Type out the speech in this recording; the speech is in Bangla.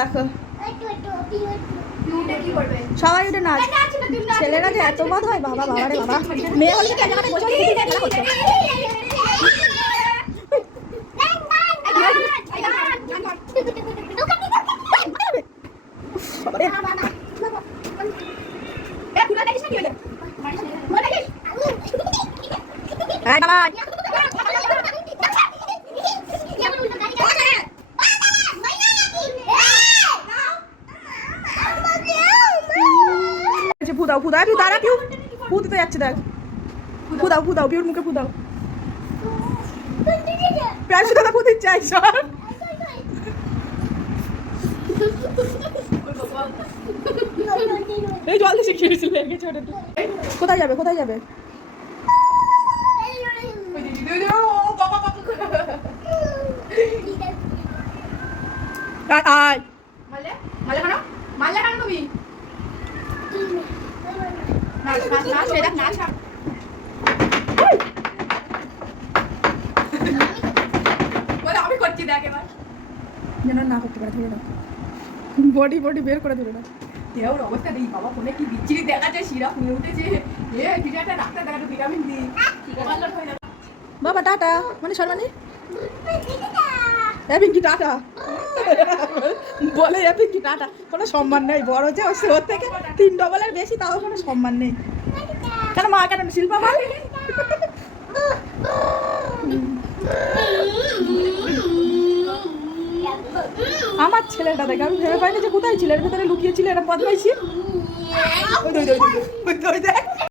দেখো। সবাই উঠে নাচ। ছেলেরা যে এত বাদ হয় বাবা বাবা রে বাবা। মেয়ে হলে জায়গাতে বসে বসে খেলা করছে বাবা রে। এই বাবা আচ্ছা ফু দাও ফু দাও পিউ দাঁড়া পিউ। ফু দিতে যাচ্ছে দেখ। ফু দাও ফু পিউর মুখে ফু দাও প্যাসু দাদা ফু দিচ্ছে সব। এই জল দিয়ে শিখিয়ে দিয়েছিল লেগেছে ওটা কোথায় যাবে কোথায় যাবে? আয়, মারলে মারলে কেন মারলে কেন তুমি নাচ নাচ নাচ এই দেখ নাচ বলে আমি করছি দেখ এবার যেন না করতে পারে বডি বডি বের করে ধরে না দেওর অবস্থা দেখি বাবা ফোনে কি বিচ্ছিরি দেখাচ্ছে শিরা ফুলে উঠেছে এ কিছু একটা ডাক্তার দেখাটো ভিটামিন দি হয়ে বাবা টাটা মানে সর্বানি এ পিঙ্কি টাটা বলে এ পিঙ্কি টাটা কোনো সম্মান নেই বড় যে হচ্ছে ওর থেকে তিন ডবলের বেশি তাও কোনো সম্মান নেই কেন মা কেন শিল্পা মা আমার ছেলেটা দেখে আমি ভেবে পাইনি যে কোথায় ছিল এর ভেতরে লুকিয়ে ছিল এটা পদ পাইছি।